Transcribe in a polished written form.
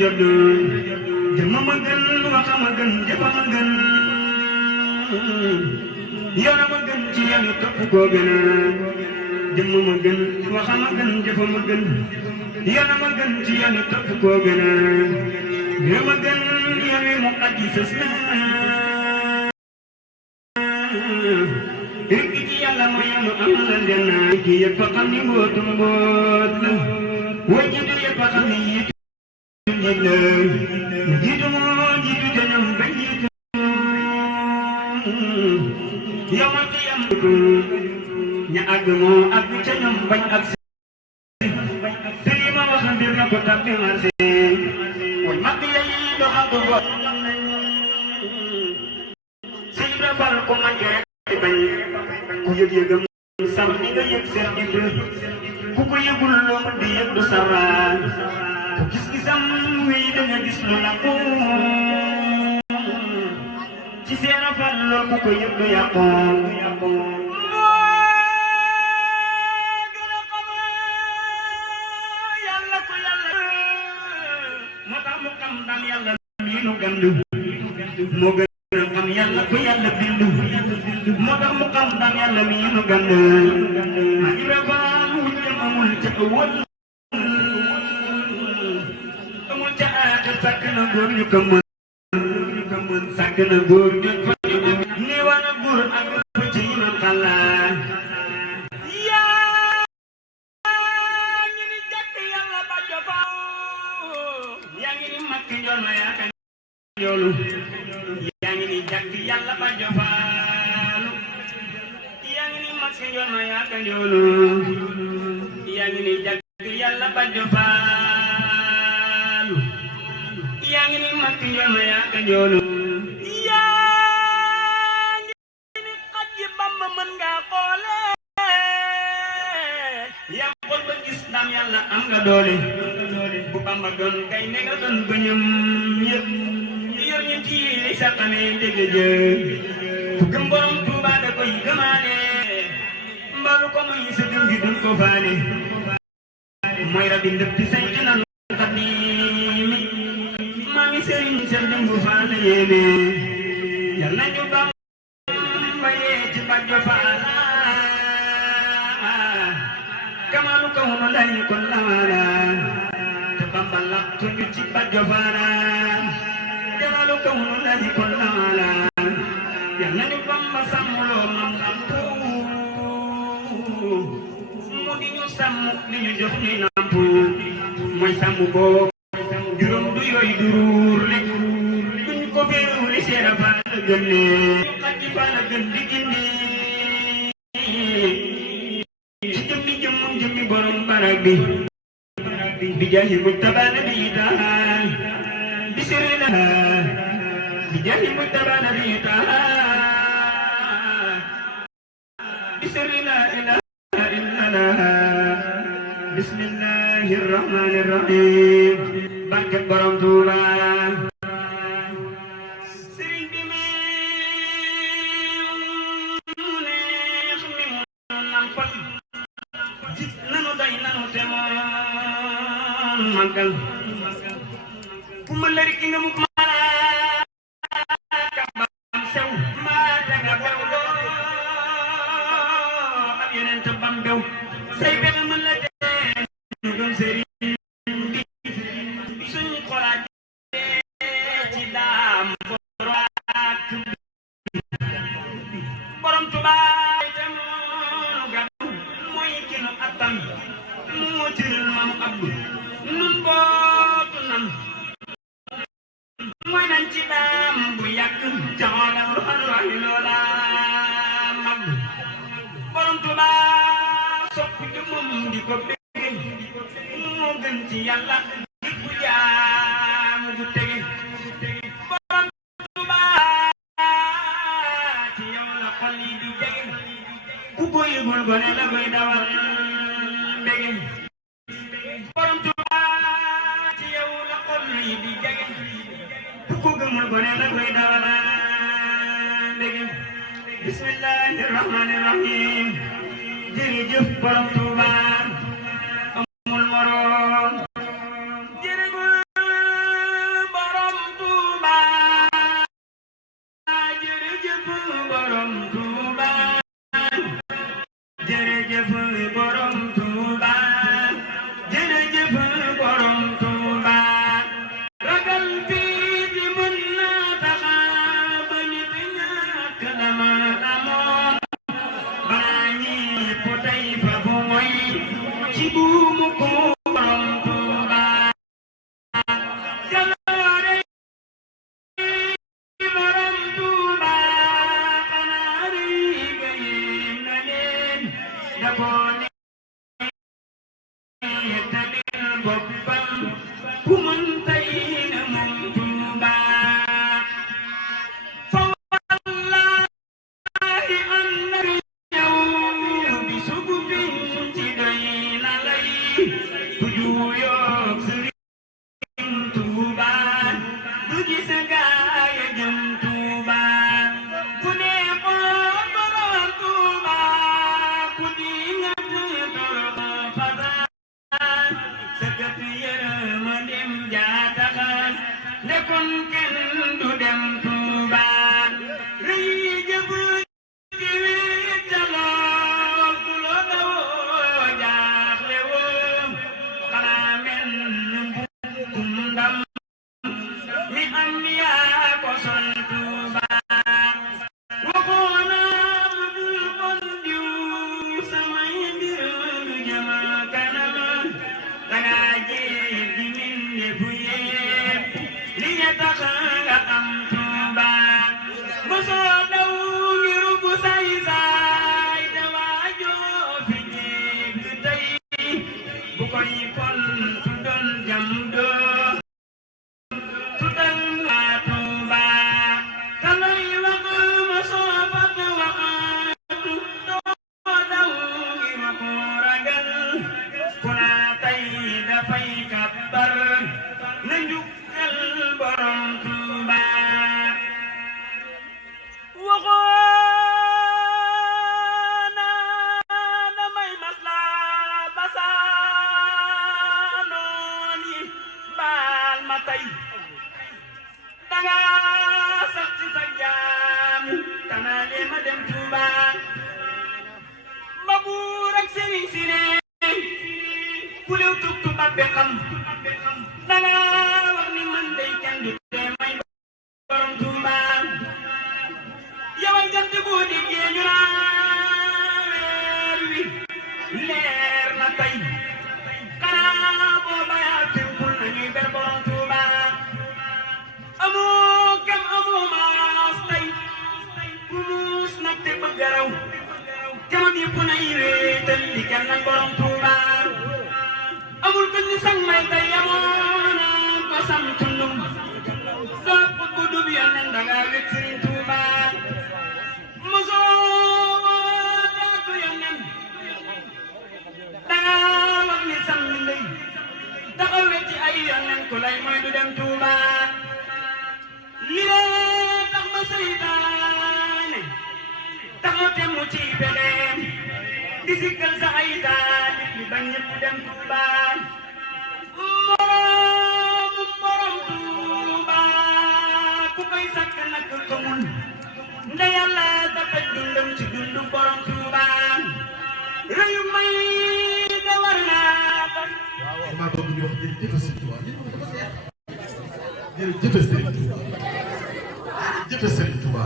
jot jëmmama gën waxama gën jëfama gën yorama gën ci yàlla topp koo gën jëmmama gën waxama gën jëfama gën yorama gën ci yàlla topp koo gën yorama gën yàlla mu aji sës na rek ci yàlla ma yàlla am na njëna ki yëpp xam ni mbootu mboot la wajidu yëpp xam ni yitu nit la jiitu moo jiitu te ñoom bañ jiitu yow ma ci yam ña àgg moo àgg ca ñoom bañ ak si te li ma wax mbir na ko tàbbi marché way mag yayi doxantu boot sëñ bi fal ko manqué rek bañ ku yëg-yëgam sam ni nga yëg seen ibra ku ko yëgul loo mën di yëg du saraan ku gis-gisam wi da nga gis lu làqu ci seen afal lool ku ko yëg du yàqu yàlla ko yàlla moo tax mu xam dam yàlla mii nu gandu moo gën a xam yàlla ko yàlla bindu moo tax mu xam dam yàlla mii nu gandu maa ngi rabal wujjam amul ca ëwal amul ca aaxir sàkk na góor ñu ko mën sàkk na góor ñu ko ni wana góor ak ci ñu xalaat yaa ngi ni jàkk yàlla ba jofaaw yaa ngi ni makk njool ma yaaka njoolu yaa ngi ni jàkk yàlla ba jofaalu yaa ngi ni makk njool ma yaaka njoolu yaa ngi ni jàkk yàlla ba jofaalu yaa ngi ni makk njool ma yaaka njoolu yaa ngi ni xaj yi Bamba mën nga xoole yaa xool ba gis ndam yàlla am nga doole bu Bamba doon kay ne nga doon bëñam yëpp yor ñu ci li saqane dégg jë ku gëm borom Tuuba da koy gëmaale mbalu ko muy sa gëm gi duñ ko faale mooy rabbi ndëpp ci say xinal xadimi maami sëriñ seen dëmbu faale yéene yal nañu Bamba yee ci bàjjo faala kamalu ko mu lay kon lawaala te Bamba lakk ñu ci bàjjo faala kamalu ko mu lay kon lawaala yal nañu Bamba sàmmuloo mam lampu mu di ñu sàmm li ñu jox ñuy nampu mooy sàmm boo juróom du yooyu duruur le duñ ko féeru li seera faa la gën ne ñu xajji faa la gën di gindi ci jëmmi jëmmam jëmmi borom barak bi bi jaahi mujtabana bi taal bi sirina bi jaahi mujtabana bi taal bi sirina ilaha illallah bismillahir rahmanir rahim barke borom Tuuba sëriñ bi mu neex mi mu nampal jik nanu day nanu temoon màggal ku ma lëri ki nga mu malaaka bam sew maa jaga bew loo ak yeneen te bam bew say bexe mën la dee ñu doon sëriñ bi suñ xolaat ci daam borom Tuuba te moonu gàddu mooy kinu attan moo tiril mam abdu nun bootu nan mooy nan ci daam bu yàgg jaxoolam lu xanuwaay loola mag borom Tuuba sopp di moom di ko bëgg moo gën ci yàlla di ku jaamu du tege borom Tuuba ci yow la xol yi di jege ku ko yëgul gone la koy dawal mbege borom Tuuba ci yow la xol yi di jege ku ko gëmul gone la koy dawal mbege bismillahir rahmanir rahim jërëjëf borom Tuuba amul morom jërëjëf boppam ku mën tey na moom Tuuba fa wallaahi am na yow bi sugu biñ ci doy na lay ku juuyoog Sëriñ Tuuba du gis gaaya jëm Tuuba ku ne xool borom Tuuba ku di nga torox xabaar sëkkat yërmandem jaataxal ne kon kenn du dem Tuuba rëy jëf di wéetaloo ku la dawoo jaaxle woo xanaa men mbum ndam mi am yaa ko sol Tuuba waxoona bu dul kon diw samay mbir du jëm kanam danga jéeg di mbindeef yépp li ya tax nga am Tuuba mosoo daw ngir bu say-saay te waajoo fi jéeg tey bu koy kon tu doon jam doo tutal nga Tuuba te lay wax mosoo fat waxatu doo daw ngir ko ragal ku naa tey dafay kabbar na njukkal borom Tuuba waxoona damay masla basaanoon yi baal ma tey danga sax ci sa jaamu tanaa lee ma dem Tuuba ba buur ak sëriñ si ne ku lew tug tubaab be xam danga wax ni man day kenn du tee may borom Tuuba yow ay jant bu dikkee ñu naa weer wi leer na tey xanaa booba yaa fimpul nañuy ber borom Tuuba amoo kem amoo maas tey ku muus nag te bëgg a raw jamam yëpp nay wéetal di kenn nag borom Tuuba amul ko ñu sang may tey yamoona ko sam tundum doo ko guddub yonen danga wet Sëriñ Tuuba mosoo daatu yonen danga wax ni sam ndey taxaw wetti ay yonen ku lay mooy du dem Tuuba li lee tax ma seytaane taxaw te mu ci pexeem di sikkal sa ay taalib li bañ ñëpp dem Tuuba borom Tuuba ku koy sakk nag xamul nde yàlla dafay dundam ci dundu borom Tuuba rëyu may da war naa tax maa bëgg ñu wax jërëjëf Sëriñ Tuuba jërëjëf Sëriñ Tuuba jërëjëf Sëriñ Tuuba